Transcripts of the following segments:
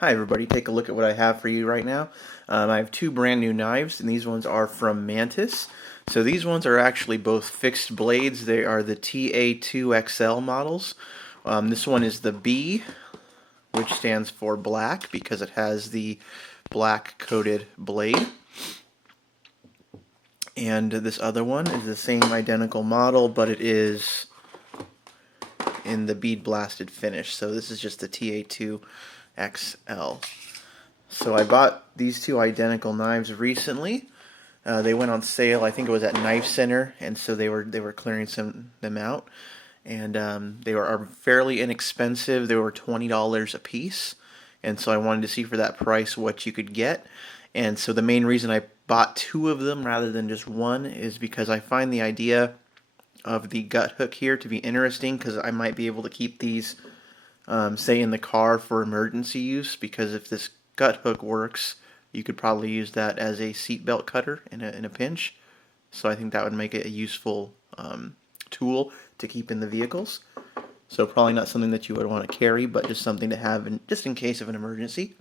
Hi everybody, take a look at what I have for you right now. I have two brand new knives, and these ones are from Mantis. So these ones are actually both fixed blades. They are the TA-2XL models. This one is the B, which stands for black because it has the black coated blade. And this other one is the same identical model, but it is in the bead blasted finish. So this is just the TA-2XL. So I bought these two identical knives recently. They went on sale. I think it was at Knife Center, and so they were clearing them out, and they are fairly inexpensive. They were $20 a piece, and so I wanted to see for that price what you could get. And so the main reason I bought two of them rather than just one is because I find the idea of the gut hook here to be interesting because I might be able to keep these, say, in the car for emergency use, because if this gut hook works, you could probably use that as a seatbelt cutter in a pinch. So I think that would make it a useful tool to keep in the vehicles. So probably not something that you would want to carry, but just something to have just in case of an emergency.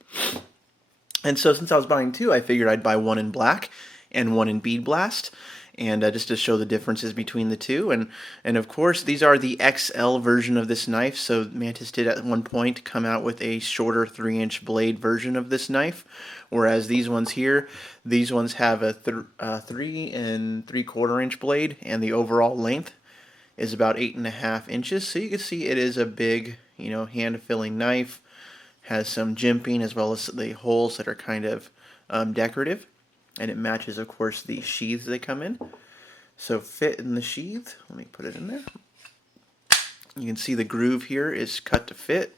And so since I was buying two, I figured I'd buy one in black and one in bead blast, and just to show the differences between the two. And of course, these are the XL version of this knife. So Mantis did at one point come out with a shorter 3-inch blade version of this knife, whereas these ones here, these ones have a 3 3/4 inch blade, and the overall length is about 8.5 inches. So you can see it is a big, hand-filling knife. Has some jimping as well as the holes that are kind of decorative. And it matches, of course, the sheaths they come in. So fit in the sheath. Let me put it in there. You can see the groove here is cut to fit.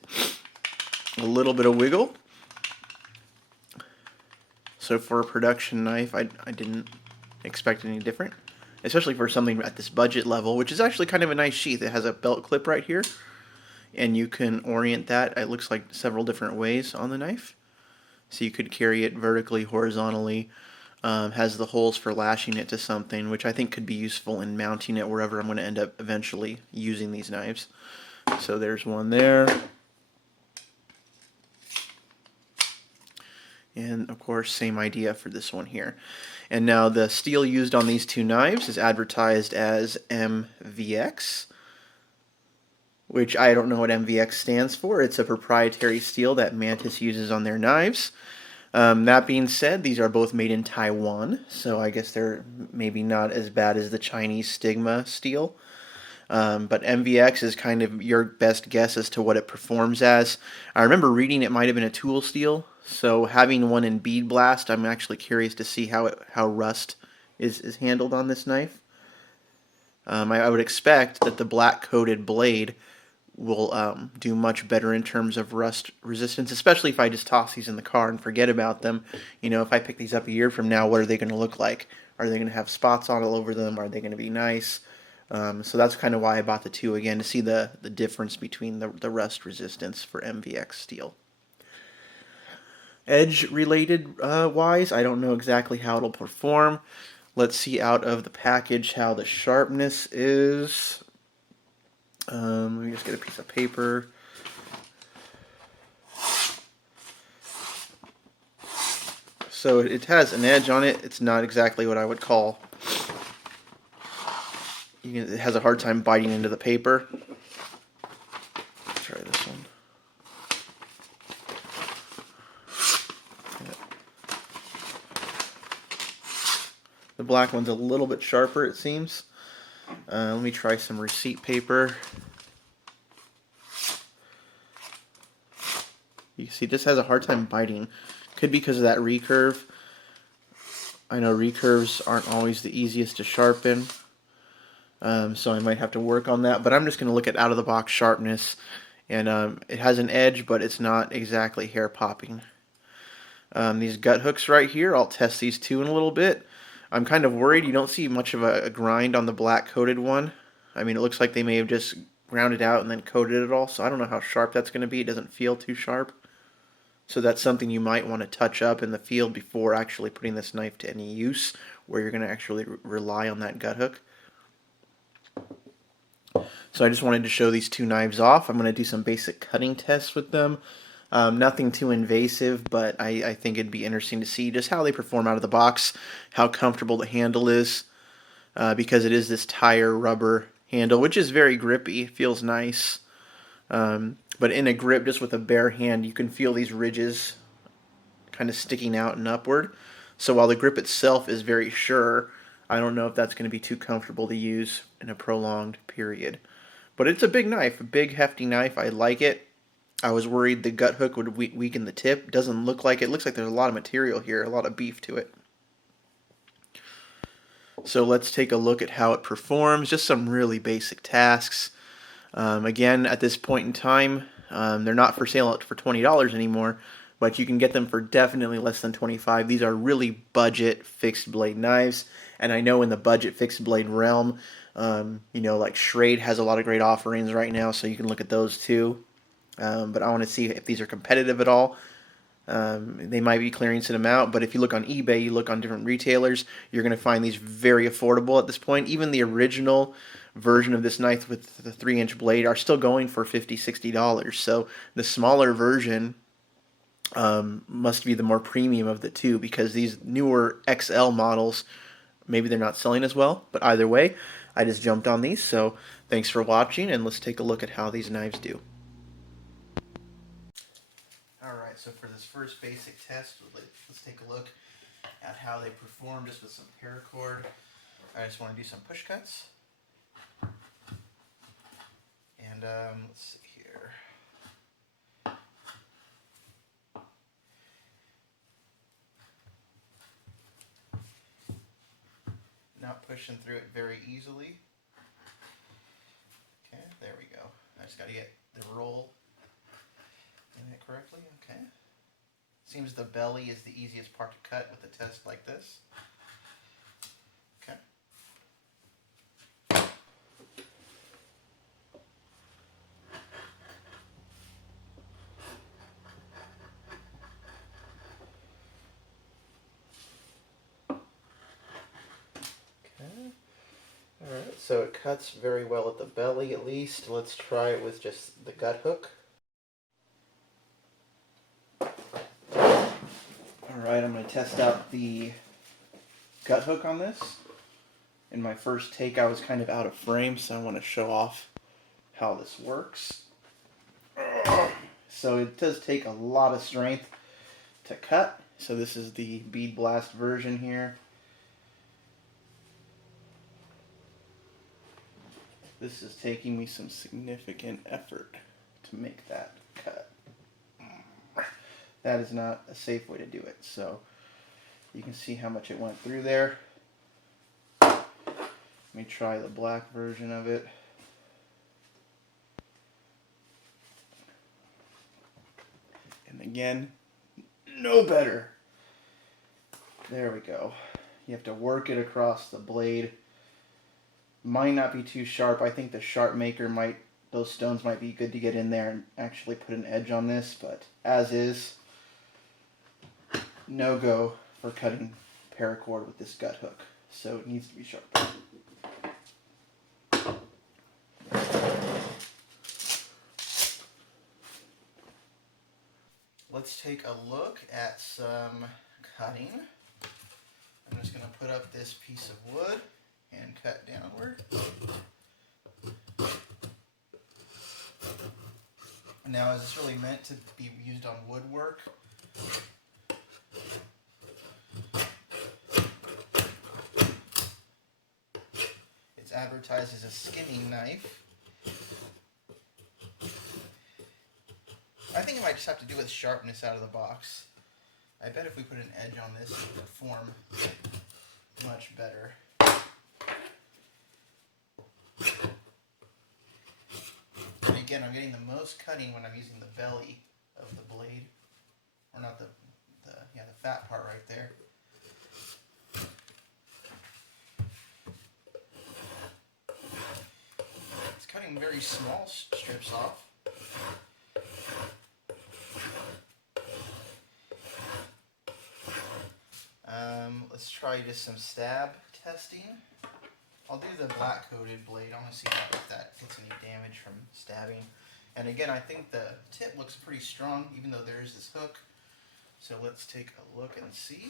A little bit of wiggle. So for a production knife, I didn't expect any different. Especially for something at this budget level, which is actually kind of a nice sheath. It has a belt clip right here, and you can orient that, it looks like, several different ways on the knife. So you could carry it vertically, horizontally. Has the holes for lashing it to something, which I think could be useful in mounting it wherever I'm going to end up eventually using these knives. So there's one there. And of course, same idea for this one here. And now the steel used on these two knives is advertised as MVX, which I don't know what MVX stands for. It's a proprietary steel that Mantis uses on their knives. That being said, these are both made in Taiwan, so I guess they're maybe not as bad as the Chinese Stigma steel. But MVX is kind of your best guess as to what it performs as. I remember reading it might have been a tool steel, so having one in bead blast, I'm actually curious to see how rust is handled on this knife. I would expect that the black coated blade will do much better in terms of rust resistance, especially if I just toss these in the car and forget about them. If I pick these up a year from now, what are they going to look like? Are they going to have spots all over them? Are they going to be nice? So that's kind of why I bought the two again, to see the difference between the rust resistance for MVX steel. Edge related wise, I don't know exactly how it'll perform. Let's see out of the package how the sharpness is. Let me just get a piece of paper. So it has an edge on it. It's not exactly what I would call. It has a hard time biting into the paper. Let's try this one. The black one's a little bit sharper, it seems. Let me try some receipt paper. You can see it just has a hard time biting. Could be because of that recurve. I know recurves aren't always the easiest to sharpen, so I might have to work on that. But I'm just going to look at out-of-the-box sharpness, and it has an edge, but it's not exactly hair-popping. These gut hooks right here, I'll test these two in a little bit. I'm kind of worried you don't see much of a grind on the black coated one. I mean, it looks like they may have just ground it out and then coated it all, so I don't know how sharp that's going to be. It doesn't feel too sharp. So that's something you might want to touch up in the field before actually putting this knife to any use, where you're going to actually rely on that gut hook. So I just wanted to show these two knives off. I'm going to do some basic cutting tests with them. Nothing too invasive, but I think it'd be interesting to see just how they perform out of the box, how comfortable the handle is, because it is this tire rubber handle, which is very grippy. It feels nice. But in a grip, just with a bare hand, you can feel these ridges kind of sticking out and upward. So while the grip itself is very sure, I don't know if that's going to be too comfortable to use in a prolonged period. But it's a big knife, a big hefty knife. I like it. I was worried the gut hook would weaken the tip. Doesn't look like it. Looks like there's a lot of material here, a lot of beef to it. So let's take a look at how it performs. Just some really basic tasks. Again, at this point in time, they're not for sale for $20 anymore, but you can get them for definitely less than $25. These are really budget fixed blade knives, and I know in the budget fixed blade realm, like Schrade has a lot of great offerings right now, so you can look at those too. But I want to see if these are competitive at all. They might be clearancing them out, but if you look on eBay, you look on different retailers, you're going to find these very affordable at this point. Even the original version of this knife with the 3-inch blade are still going for $50, $60. So the smaller version must be the more premium of the two, because these newer XL models, maybe they're not selling as well. But either way, I just jumped on these. So thanks for watching, and let's take a look at how these knives do. Alright, so for this first basic test, let's take a look at how they perform just with some paracord. I just want to do some push cuts. And let's see here. Not pushing through it very easily. Okay, there we go. I just got to get the roll in it correctly. Okay. Seems the belly is the easiest part to cut with a test like this. Okay. Alright, so it cuts very well at the belly at least. Let's try it with just the gut hook. Alright, I'm going to test out the gut hook on this. In my first take I was kind of out of frame, so I want to show off how this works. So it does take a lot of strength to cut. So this is the bead blast version here. This is taking me some significant effort to make that cut. That is not a safe way to do it. So you can see how much it went through there. Let me try the black version of it. And again, no better. There we go. You have to work it across the blade. Might not be too sharp. I think the sharp maker those stones might be good to get in there and actually put an edge on this, but as is, no go for cutting paracord with this gut hook. So it needs to be sharp. Let's take a look at some cutting. I'm just going to put up this piece of wood and cut downward. Now, is this really meant to be used on woodwork? It's advertised as a skimming knife. I think it might just have to do with sharpness out of the box. I bet if we put an edge on this, it would perform much better. And again, I'm getting the most cutting when I'm using the belly of the blade, or not the fat part right there. It's cutting very small strips off. Let's try just some stab testing. I'll do the black coated blade. I want to see if that gets any damage from stabbing. And again, I think the tip looks pretty strong, even though there's this hook. So let's take a look and see.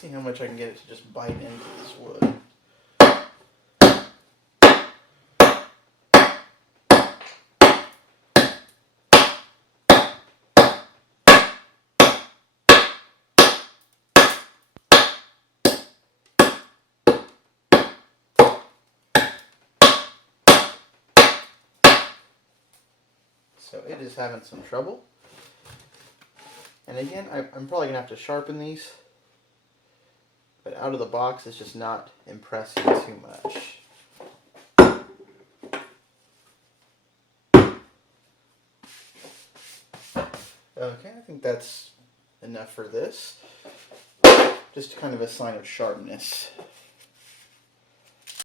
See how much I can get it to just bite into this wood. So it is having some trouble. And again, I'm probably going to have to sharpen these. But out of the box, it's just not impressing too much. Okay, I think that's enough for this. Just kind of a sign of sharpness.